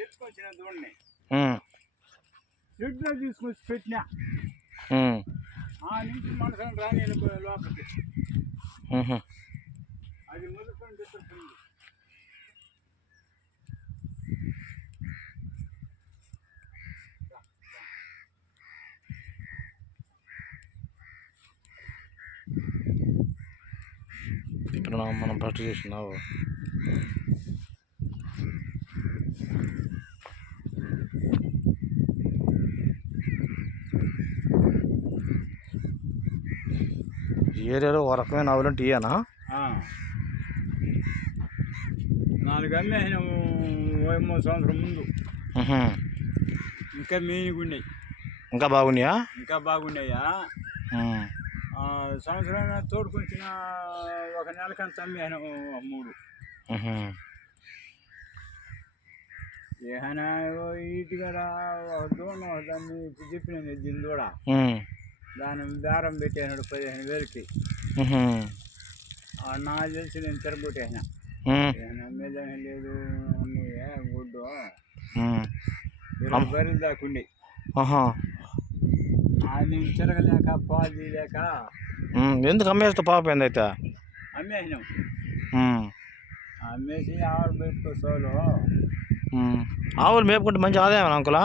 ఎత్తుకొచ్చిన దూడని షెడ్లో తీసుకొచ్చి పెట్టినా ఆ నుంచి మనసుని రాని లోపలికి అది మొదలుకొని చెప్తుంది. ఇక్కడ మనం ఫస్ట్ చేసినావు ఏరియాలో ఓ రకమైన ఆవులంటే ఇయ్యానా 4 అమ్మేసినాము 3 సంవత్సరం ముందు. ఇంకా మీనిగున్నాయి, ఇంకా బాగున్నాయా? ఇంకా బాగున్నాయా? సంవత్సరం తోడుకొచ్చిన ఒక నెలకంత అమ్మేసినాము 3. ఏమైనా ఇటు కదా దూడ దాన్ని చెప్పిన దీని దూడ దాని దారం పెట్టాడు 15,000కి. నాకు తెలిసి నేను తిరగొట్టేసిన అమ్మేదాని లేదు. గుడ్డు 20 బర్రెలు దాకుండి నేను తిరగలేక పాలు లేక ఎందుకు అమ్మేస్తా పాప ఏందైతే అమ్మేసినాం. అమ్మేసి ఆవులు పెట్టుకో సోలు. ఆవులు మేపుకుంటే మంచి ఆదాయం అంకులా.